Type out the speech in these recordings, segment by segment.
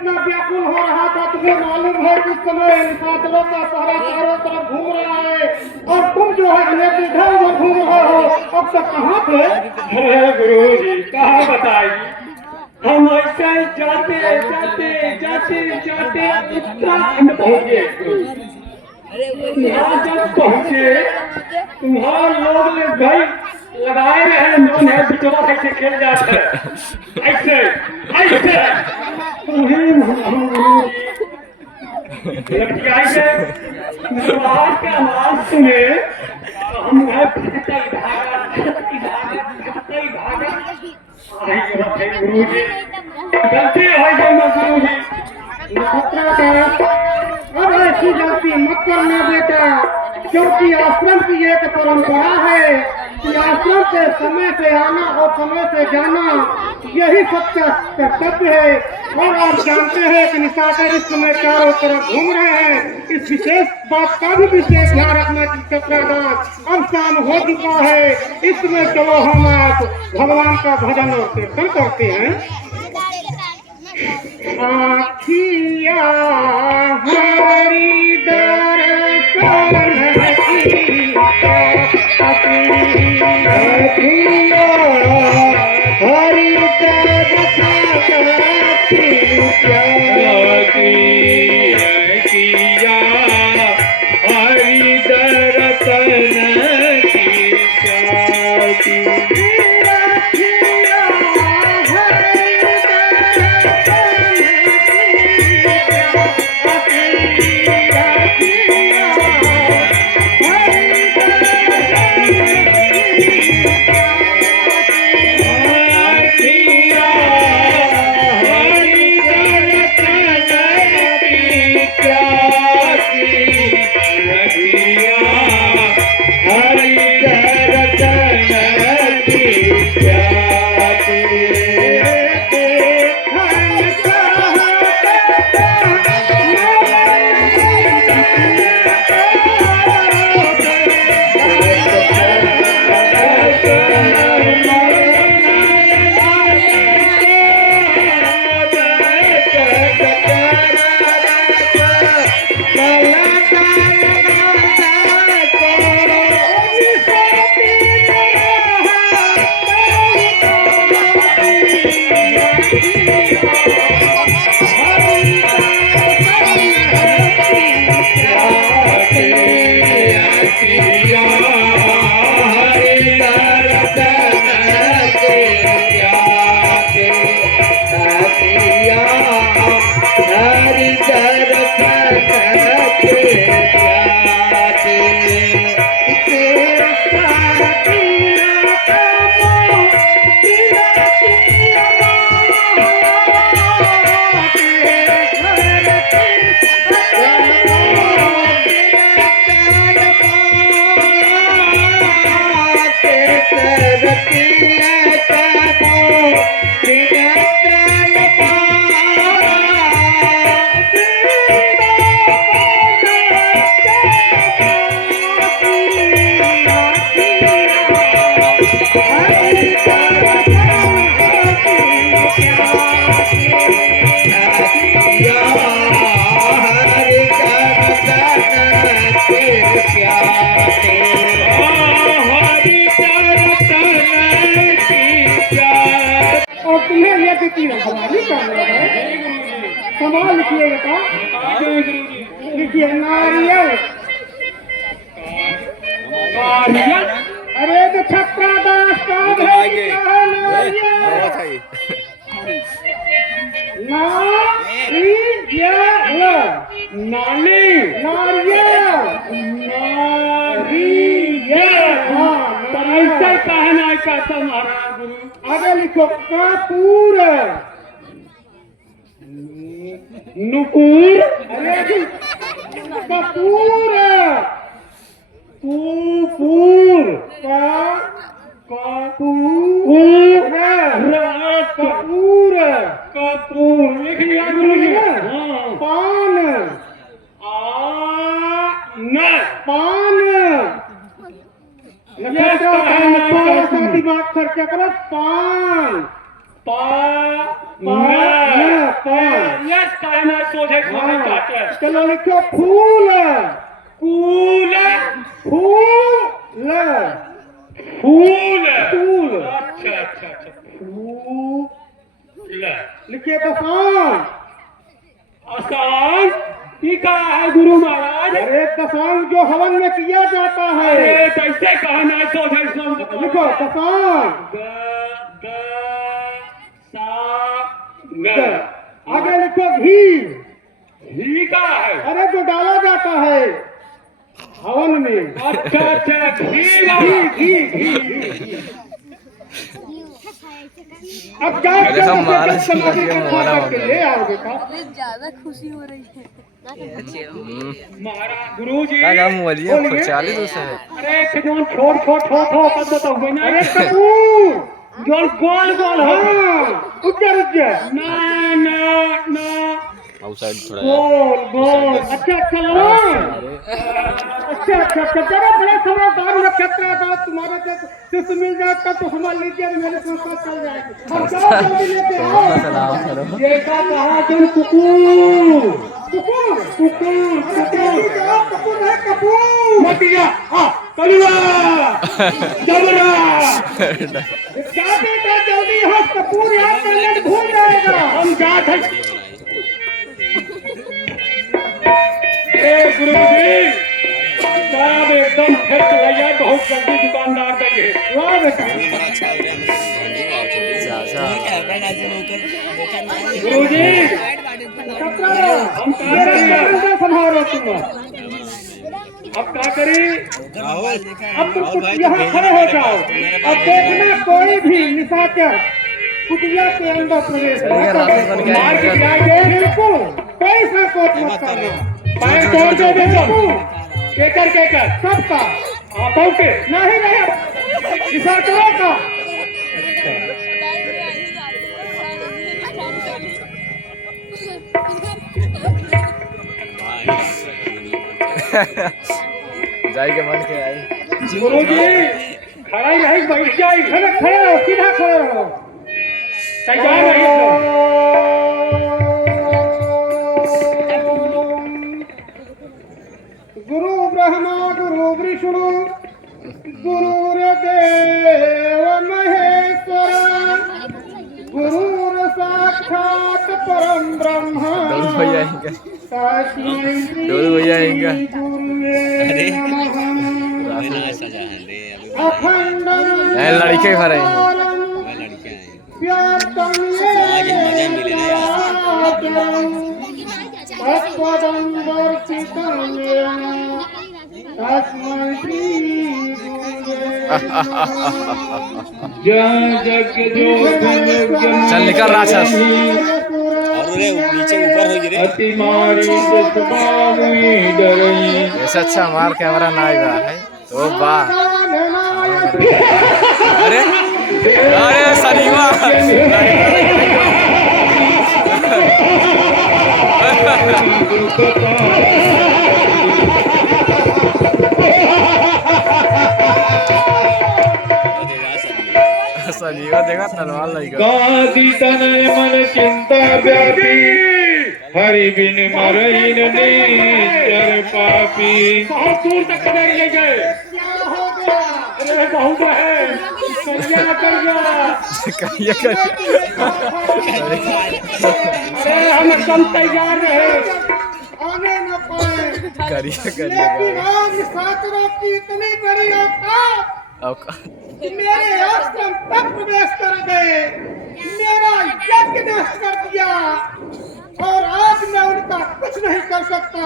इतना व्याकुल हो रहा था, तुम्हें मालूम है कि इस समय इन कातलों का पहरा चारों तरफ घूम रहा है और तुम जो है अनेक इधर उधर घूम रहे हो। अब तक कहाँ थे? अरे गुरु जी कहाँ बताएगी, हम ऐसे ही जाते जाते जाते जाते उत्तराखंड पहुंचे। यहाँ जब पहुंचे तुम्हारे लोग ने भाई लगाए रहे नौन है बिचवा कैसे खेल जाते ऐसे ऐसे तुम्हें हम गुरु जी लड़कियाई से आवाज का आवाज सुने तो हम है भागता ही भागा भागता ही भागा। गुरु जी गलती हो गई मैं गुरु जी। अब ऐसी गलती मत करना बेटा, क्योंकि आश्रम की एक परंपरा है कि आश्रम से समय से आना और समय से जाना यही सच्चा कर्तव्य है। और आप जानते हैं कि निशाचर इस समय चारों तरफ घूम रहे हैं। इस विशेष बात का भी विशेष ध्यान रखना कि चक्रादास अब शाम हो चुका है। इसमें चलो हम आप भगवान का भजन और कीर्तन करते हैं। आखिया हरि दर्शन की आखिया हरि सवाल लिखिए बेटा, लिखिए नारियल। अरे तो छक्रादास का नारियल नारियल ऐसा कहना का तुम्हारा गुरु। आगे लिखो कपूर नुपुर। अरे कपूर कपूर कपूर कपूर लिख लिया गुरु जी। पान पान दिमाग खर्चा करो। पान पान कहना सोचे खाना चाहते हैं। चलो लिखो फूल कूल फूल फूल फूल अच्छा अच्छा अच्छा फूल लिखिए दशांग आसान टीका है गुरु महाराज। अरे दशांग जो हवन में किया जाता है अरे कैसे कहना है सोचे लिखो दशांग ग ग सा ग आगे लिखो घी घी का है। अरे जो डाला जाता है हवन में अच्छा अच्छा घी घी घी घी अब क्या देखो महाराज की लड़की में हमारा हो गया। ले आओ बेटा ज्यादा खुशी हो रही है। महाराज गुरु जी क्या काम बोलिए खुशहाली तो से अरे किधर छोड़ छोड़ छोड़ छोड़ कर तो हुए ना अरे कपूर गोल गोल गोल हो हाँ रुक जा ना ना ना आउटसाइड थोड़ा गोल गोल अच्छा अच्छा अच्छा अच्छा अच्छा चलो बड़ा समझदार नक्षत्र है बात तुम्हारे शिष्य मिल जाए तब तो समझ लीजिए मेरे संस्कार चल जाएगी हम क्या जल्दी लेते आओ सलाम करो देखा कहा तुम कुकुर कपूर कुकुर कुकुर कपूर है कपूर मटिया हाँ कलुआ जबरा क्या बेटा जल्दी यहाँ कपूर याद करने भूल जाएगा हम जात है। गुरु जी साहब एकदम फिट भैया बहुत जल्दी दुकानदार देंगे। वाह बेटा गुरु जी हम क्या करें संभालो तुम अब क्या करें अब तुम कुछ यहाँ खड़े हो जाओ अब देखना कोई भी निशाचर कुटिया के अंदर प्रवेश चलिए रात में बन मार के गया गिराएंगे बिल्कुल कोई संकोच मत करना पैर तोड़ दे बेटा केकर केकर सबका आपों के नहीं नहीं निशाचरों का जाई के मन के आई गुरु जी खड़ा ही रही बैठ जाए खड़े खड़े रहो सीधा खड़े रहो तैयार रहिए गुरु ब्रह्मा गुरु विष्णु गुरुर्देव महेश्वर गुरुर साक्षात परम ब्रह्म डोल भैया इनका तस्मै श्री डोल भैया इनका गुरुवे नमः अखंड लड़के खा रहे हैं चल निकल राक्षस ऐसा अच्छा हमार कैमरा ना आएगा है तो वाह अरे अरे सनीवा सनीवा देखा तलवार लगा गादी तनय मन चिंता व्यापी हरि बिन मरइन नीचर पापी। बहुत दूर तक खड़े ले गए अरे बहुत है करिया करिए अरे हम एकदम तैयार रहे आने न पाए करिए लेकिन आज छात्रों की इतनी बड़ी औकात मेरे आश्रम तक प्रवेश कर गए मेरा यज्ञ नष्ट कर दिया और आज मैं उनका कुछ नहीं कर सकता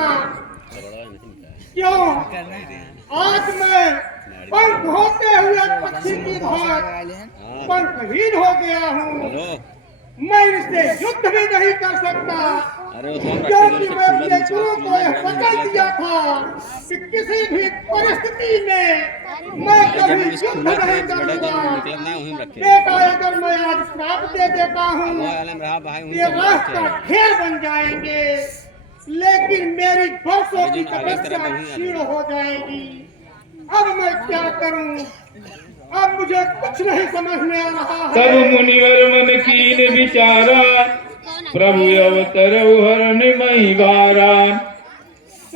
क्यों आज मैं पंख होते हुए पक्षी की भांति पंखहीन हो गया हूँ मैं इनसे युद्ध भी नहीं कर सकता क्योंकि मैं अपने गुरु को यह वचन दिया था कि किसी भी परिस्थिति में मैं कभी युद्ध नहीं करूंगा। बेटा अगर मैं आज श्राप दे देता हूँ ये रास्ता खेल बन जाएंगे लेकिन मेरी वर्षों की तपस्या क्षीण हो जाएगी। अब मैं क्या करूं अब मुझे कुछ नहीं समझ में आ रहा है। तब मुनिवर मन कीन विचारा प्रभु अवतरऊ हरण महिवारा।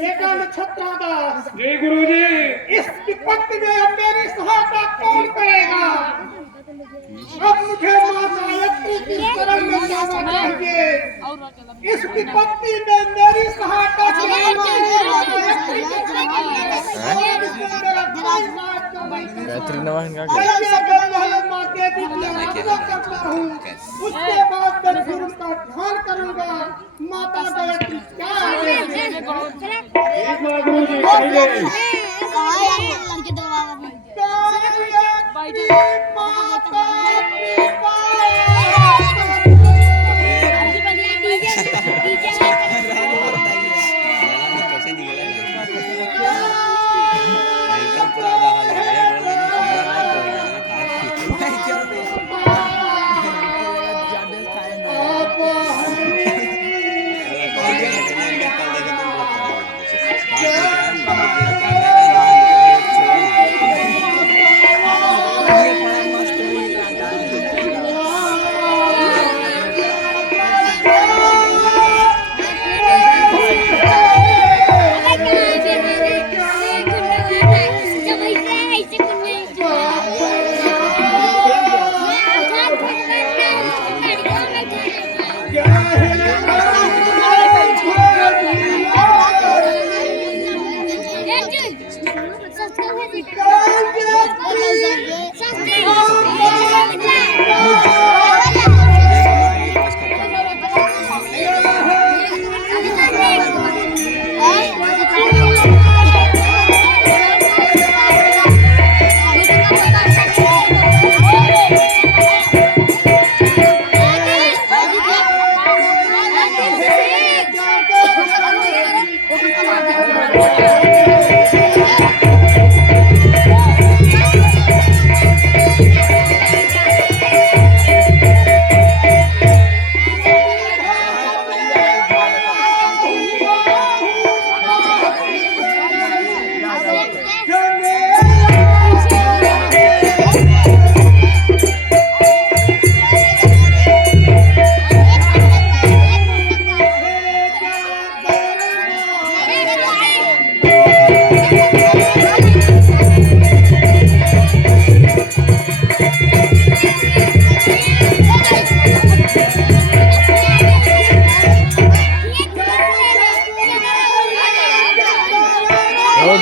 एकांत छत्रादास, जी गुरु जी। इस विपत्ति में अब मेरी सहायता कौन करेगा? अब मुझे माता गायत्री की शरण में जाना चाहिए। इस विपत्ति में मेरी सहायता करने वाली माता गायत्री की शरण में मेरा कोई साथ नहीं। गायत्री नवाहन का आइए गंगा माँ देवी की आराधना करता हूँ, उसके बाद मैं फिर उनका ध्यान करूंगा। माता गायत्री क्या ठीक माँ गुरु जी कहिए।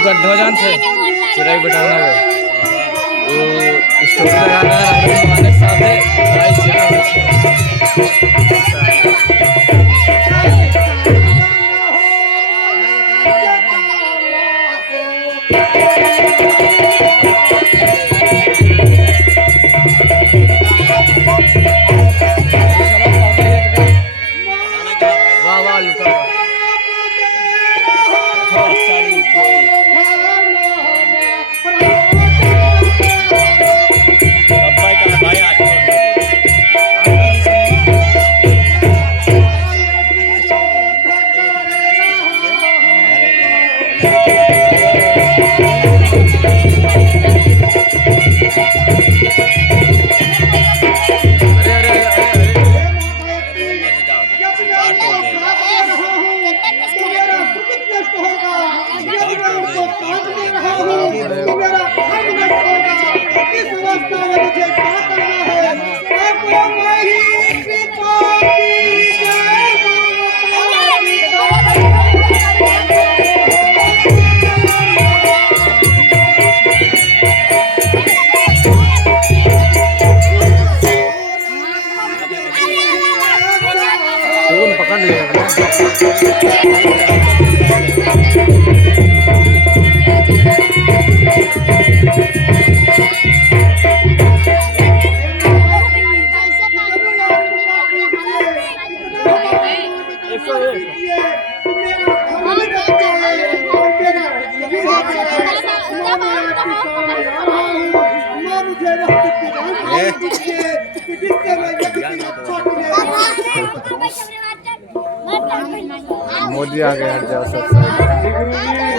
गड्ढोजन से चिराई बैठाना है वो स्टोरी लगाना है हमारे साथ है प्राइस जाना वाह वाह लुका पकड़ लेगा मोदी आ गए हट जाओ सब साइड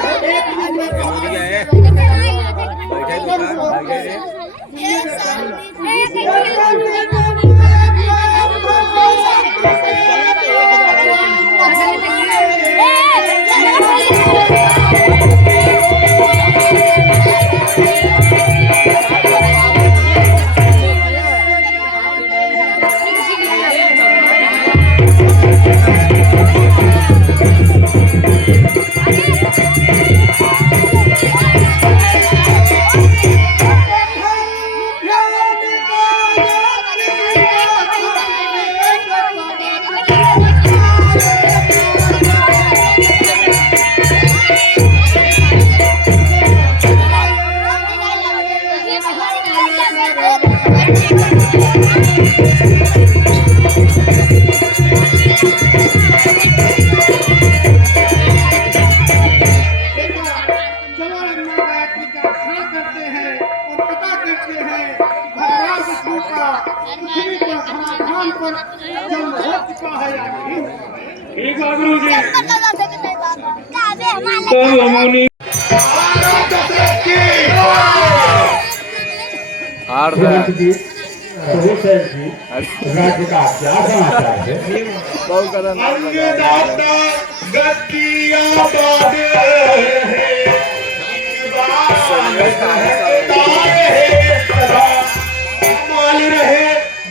ठीक है गुरुजी। तो मुनि हार गुरुनाथ जी, प्रोफेसर जी, राज्य का क्या समाचार है?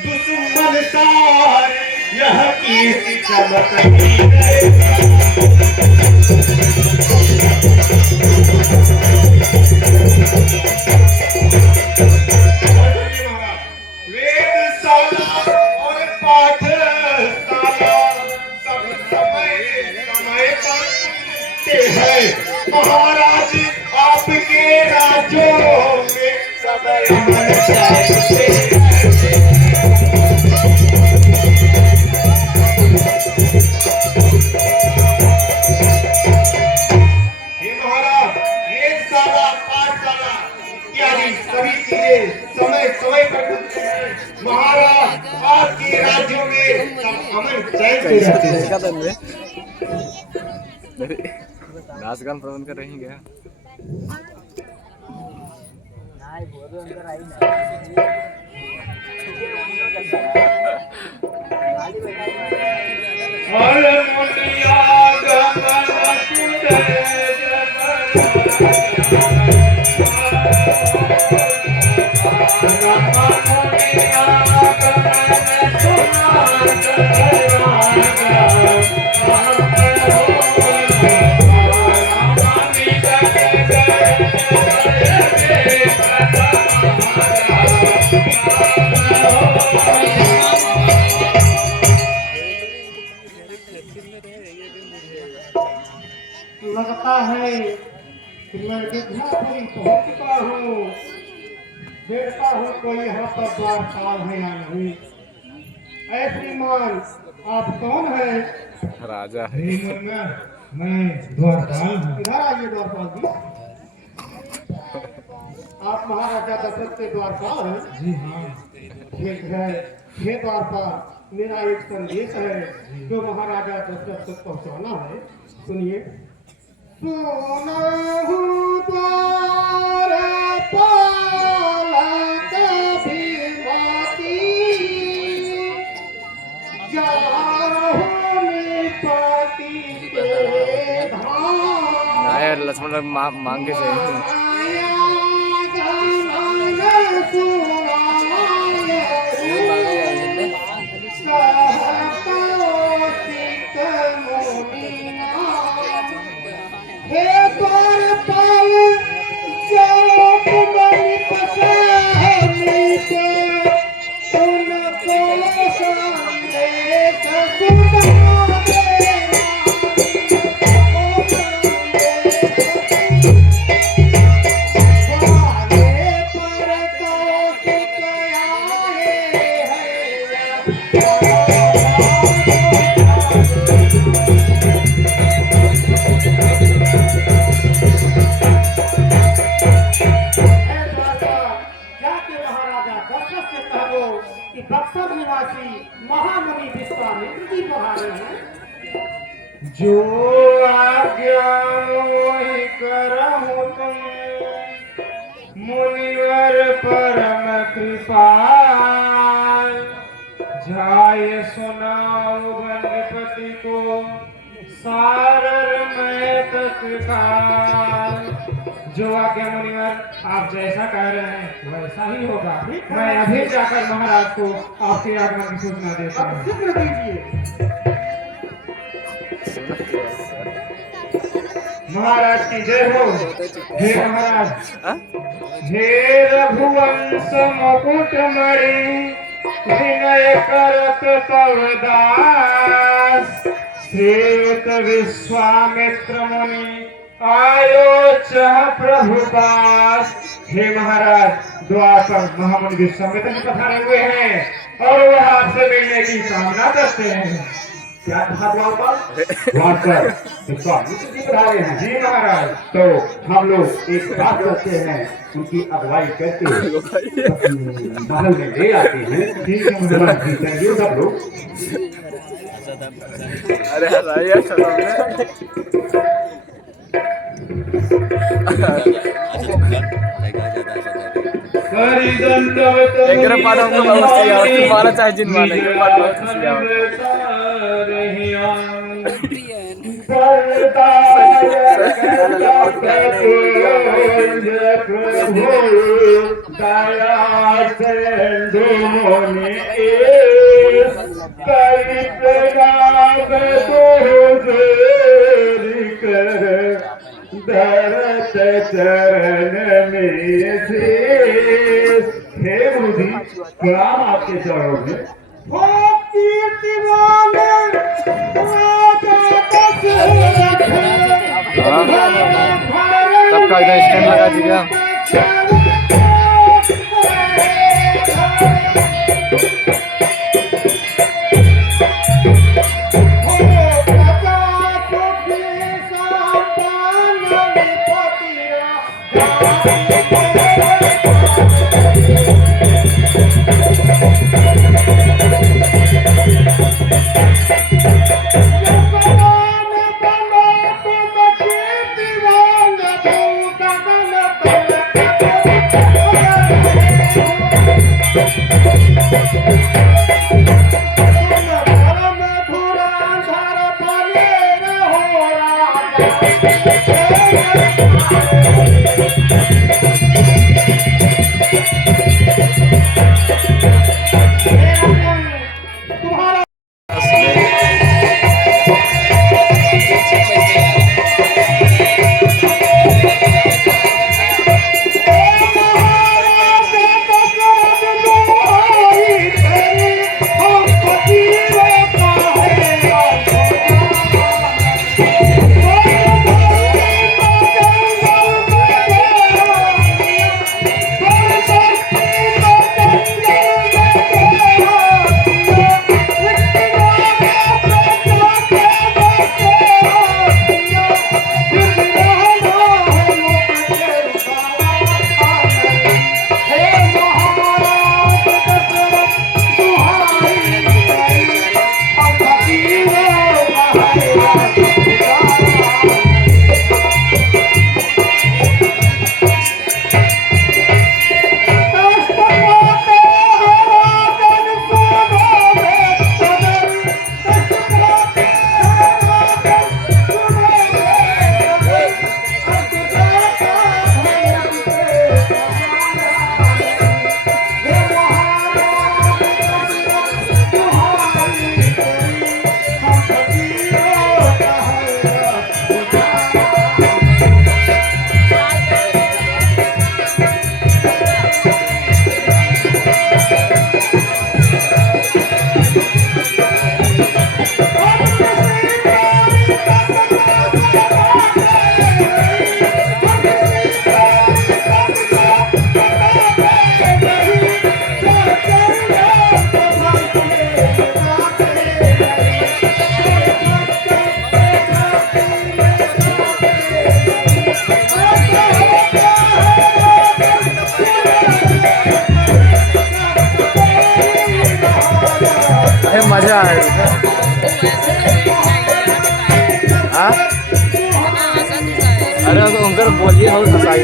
दुश्मन सारे यह कीर्ति चमकती वेदशाला और पाठशाला सब समय समय पर ते है महाराज आपके राज्यों में सब अमर चाहते सभी चीजें समय समय पर बनते हैं। महाराज आपके राज्यों में सब अमन चैन से रहते हैं। नाच गान प्रबंध कर रही क्या? लगता है कि मैं विद्यापुरी पहुंच चुका हूँ। देखता हूँ कोई यहाँ पर द्वारपाल है या नहीं। ऐ श्रीमान, आप कौन है? राजा है। मैं द्वारपाल हूँ। इधर आइए द्वारपाल जी। आप महाराजा दशरथ के द्वारपाल हैं? जी हाँ। ठीक है। हे द्वारपाल, मेरा एक संदेश है जो महाराजा दशरथ तक पहुँचाना है। सुनिए। सुनहु द्वारपाल कभी माती, जाहु निपति के धाम। यार लक्ष्मण मांग के चाहिए। बक्सर निवासी महामुनि विश्वामित्र जी पधारे हैं। जो आज्ञा वही करहु तुम, मुनिवर परम कृपाल। जाय सुनाओ गणपति को सारर में तत्काल। जो आज्ञा मुनिवर, आप जैसा कह रहे हैं वैसा ही होगा। मैं अभी जाकर महाराज को आपके आगमन की सूचना देता हूँ। शीघ्र दीजिए। महाराज की जय हो। हे महाराज, हे रघुवंश मुकुट मणि विनय करत तव दास, श्रीयुत विश्वामित्र मुनि आयो चह प्रभु पास। हे महाराज, द्वार पर महामुनि विश्वामित्र जी पधारे हुए हैं और वह आपसे मिलने की कामना करते हैं। क्या कहा द्वार पर? द्वार पर विश्वामित्र जी पधारे हैं। जी महाराज, तो हम लोग एक बात करते हैं, उनकी अगुवाई करके महल में ले आते हैं। ठीक है महाराज जी, चलिए सब लोग। अरे एक पाठ हमको बहुत सी आवत मारा चाहे जिन माने के पाठ बहुत सी आवत धरत चरण में से। हे गुरु जी, प्रणाम आपके चरणों में। सबका इधर स्टैंड लगा दीजिए। मजा आएगा। अरे उनकर बोलिए बहुत हंसाई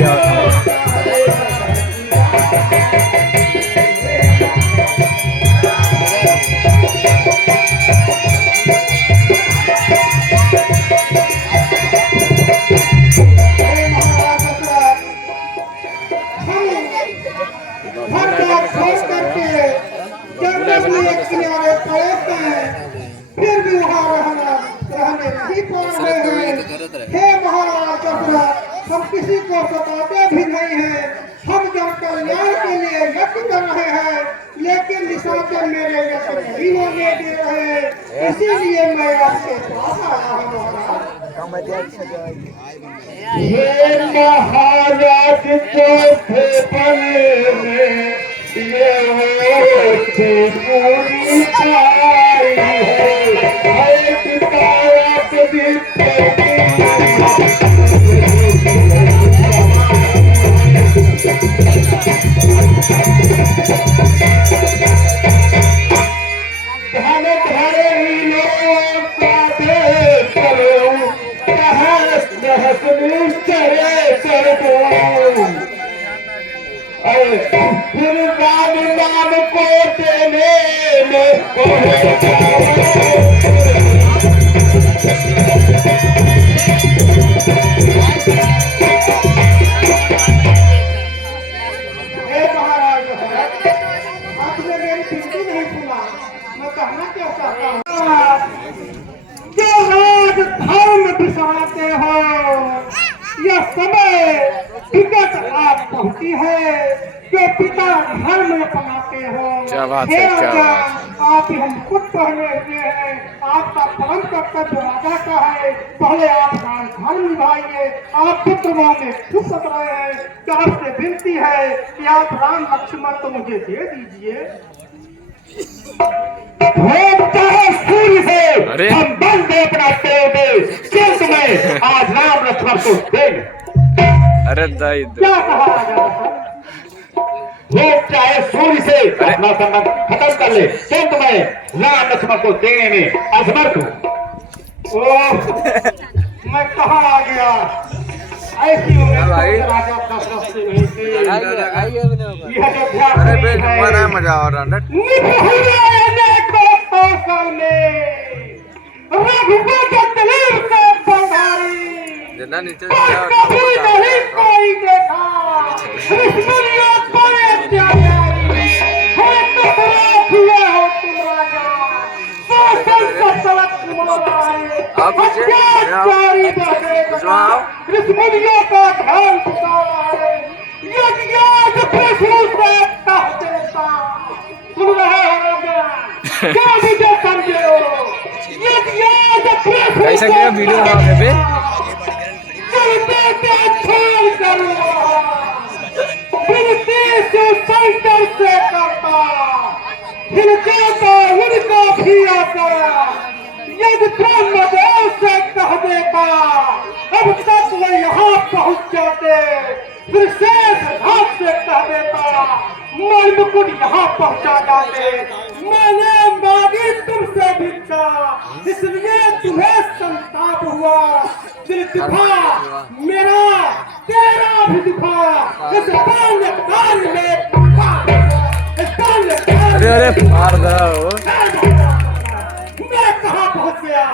फिर भी वहाँ रहने नहीं पा रहे हैं। हे महाराज किसी को सताते भी नहीं हैं। हम जन कल्याण के लिए यज्ञ कर रहे हैं, लेकिन निशाचर मेरे यज्ञ नहीं होने दे रहे। इसीलिए मैं आपके पास आया हूँ महाराज। हे महाराज चौथे पल में ये होती पूरी पाई है पिताया कभी धन धरे ही लोग पाते चलो चरे चर फिर राम नाम को देने में महाराज आपने मेरी चिंता नहीं सुना। मैं कहना क्या चाहता हूँ, जो राज धर्म बिसराते हो, यह समय विकट आप पहुंची है। जो पिता धर्म अपनाते हो, क्या बात हे है, क्या राजा, बात। आप ही हम खुद पहले हुए हैं। आपका परम कर्तव्य राजा का है, पहले आप धर्म निभाइए। आप पुत्रवा में खुश रहे हैं, तो आपसे विनती है कि आप राम लक्ष्मण तो मुझे दे दीजिए। चाहे सूर्य से अरे। हम बल दे अपना तेज दे में आज राम लक्ष्मण को देंगे। अरे दाई क्या कहा राजा? वो चाहे सूर्य से अपना संबंध खत्म कर ले, किंतु मैं राम लक्ष्मण को देने में असमर्थ हूँ। मैं कहा आ गया? ऐसी उम्मीद तो राजा दशरथ से नहीं थी। यह अयोध्या नहीं है। मजा आ रहा है निभुने को कौशल में, रघुपति दिलीप से बंधारी, जना नीचे पर कभी नहीं कोई देखा। दुश्मनियों बड़े त्यागी, हमें टकरा दिए हो तुम राजा। शासन सल्तनत तुम्हारा है, आप पीछे, अत्याचारी बड़े भिजवाओ। दुश्मनियों का ध्यान पुकारा है। यज्ञ प्रश्नों से कह देता, सुन रहे हो राजा? क्या मुझे समझे हो? यज्ञ प्रश्नों कैसा क्या वीडियो बना रहे बे? चलते के छोड़ करूँगा, बिनती से संकर से करता, हिलके तो उनको भी आता। यदि ब्रह्मदेव से कह देता, अब तक वो यहाँ पहुँच जाते। फिर शेष हाथ से कह देता, मैं मुकुट यहाँ पहुँचा जाते। मैंने मांगी तुमसे भिक्षा, इसलिए तुम्हें संताप हुआ। दिल दुखा मेरा, तेरा भी दुखा। इस बाल्यकाल में अरे मार दो। मैं कहाँ पहुँच गया?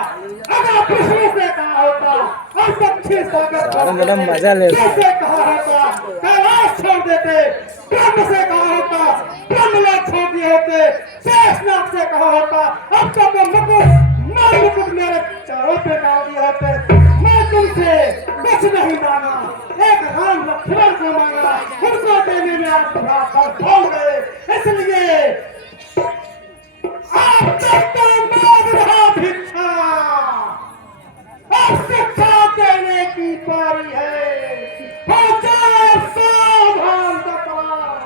अगर प्रश्न से कहा होता, अब तक 6 सागर मजा ले कैसे कहा होता, कैलाश छोड़ देते। ब्रह्म से कहा होता, ब्रह्मलोक छोड़ दिए होते। शेषनाग से कहा होता, अब तक मुकुट मेरे चारों पे डाल दिए होते। मैं तुमसे कुछ नहीं मांगा, एक राम लक्ष्मण को मांगा, उनको देने में आप भूल गए। इसलिए आप तक तो मांग रहा भिक्षा, अब शिक्षा देने की पारी है। हो जाए सावधान दशरथ,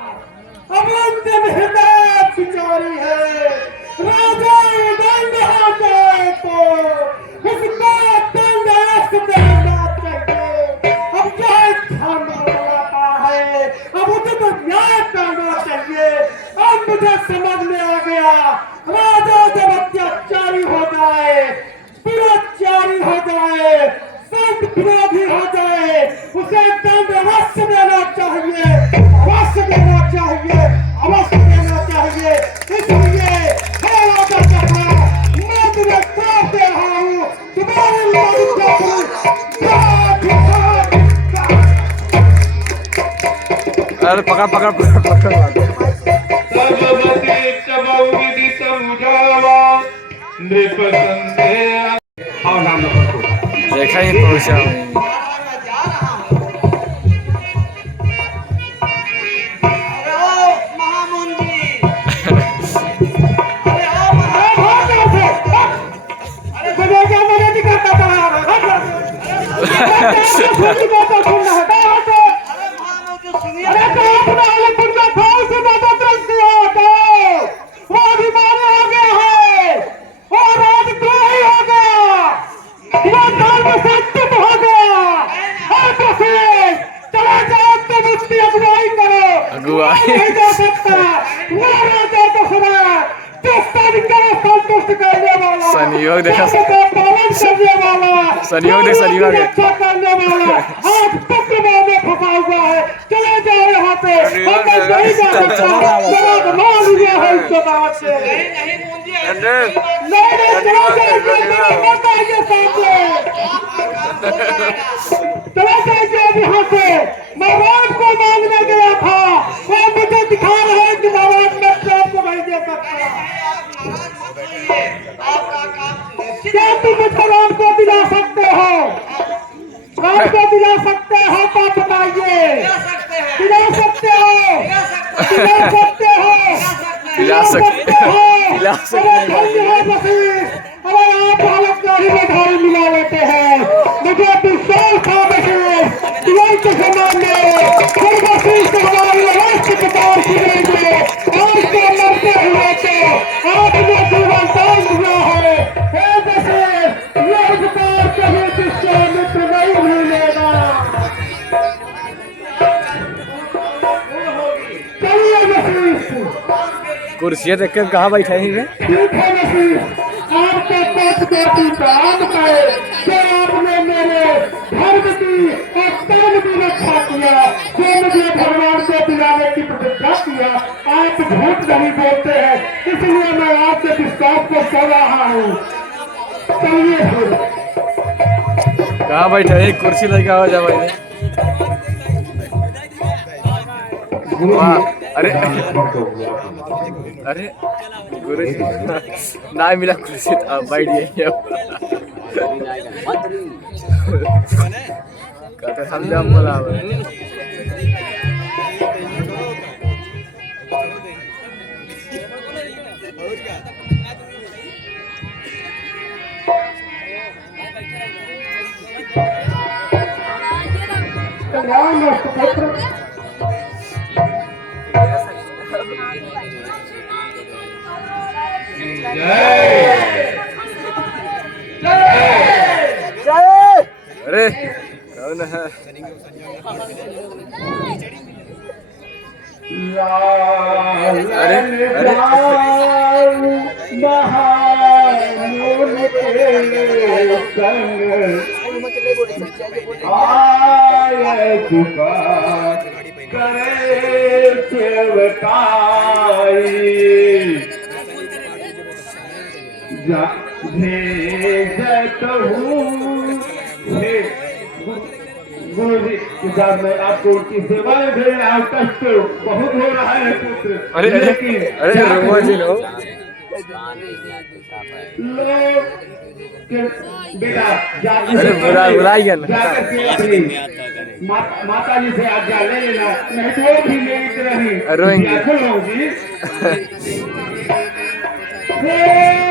अब अंतिम हृदय बिचारी है। राजा दंड आ जाए तो उसको दंड देना चाहिए। अब चाहे धर्म बदलाता है, अब उचित न्याय करना चाहिए। अब मुझे समझ में आ गया, राजा जब अत्याचारी हो जाए, दुराचारी हो जाए, संत विरोधी हो जाए, उसे दंड अवश्य देना चाहिए, अवश्य देना चाहिए, अवश्य देना चाहिए। इसलिए हे राजा दशरथ, मैं तुम्हें श्राप दे रहा हूँ, तुम्हारे लोग अरे पकड़ पकड़ पकड़ पकड़ सर्ववती चबौ विदित मुझावा नृप संदेह। और नाम नंबर 2 देखा ही पहुंचा। करता पड़ा अरे तो अपना अलीपुर का फौज से मदद रख दिया तो वो अभिमानी हो गया है और राजद्रोही हो गया वो धर्म से चुप हो गया और तो चला जाओ तुम उसकी अगुवाई करो अगुवाई। नहीं जा सकता वो राजा तो खुदा संतुष्ट करने वाला संयोग देखा पालन करने वाला संयोग देख संयोग आगे अच्छा करने वाला आज पत्र में फंसा हुआ है चले जाओ यहाँ पे हम नहीं जा सकता जवाब मान लिया है इस बात से नहीं चला जाइए मत आइए सामने चला जाइए यहाँ से महाराज को मांगने गया था वो मुझे दिखा रहे हैं कि महाराज मैं आपको नहीं दे सकता क्या तुम मुझको राम को दिला सकते हो राम को दिला सकते हो तो बताइए दिला सकते हो दिला सकते हो दिला सकते हो दिला सकते अरे आप हालत गाड़ी में धारी मिला लेते हैं मुझे विश्वास था बशीर तुरंत समान में फिर बशीर से हमारी राष्ट्र प्रकार सुनेंगे आज को मरते हुए तो आपने जीवन दान दिया है हे बशीर ये अधिकार कभी विश्वामित्र नहीं भूलेगा चलिए बशीर कुर्सी देख के कहाँ बैठे हैं वे ठीक है बशीर आपका पद बेटी काम करे जो आपने मेरे धर्म की और कर्म की रक्षा किया जो मुझे भगवान को दिलाने की प्रतिज्ञा किया आप झूठ नहीं बोलते हैं इसलिए मैं आपके विश्वास को कर रहा हूँ चलिए फिर कहाँ बैठे हैं कुर्सी लगा हो जा भाई वाह अरे अरे गुरु ना मिला कुर्सी था बैठ गए कहते समझा बोला राम पुत्र अरे कौन है अरे अरे गुरु जी मैं आपको उनकी सेवा में भेज रहा हूँ कष्ट बहुत हो रहा है पुत्र अरे अरे अरे रुको जी लो बेटा अरे बुलाइए ना माता जी से आज्ञा ले लेना नहीं तो वो भी मेरी तरह ही रोएंगे जी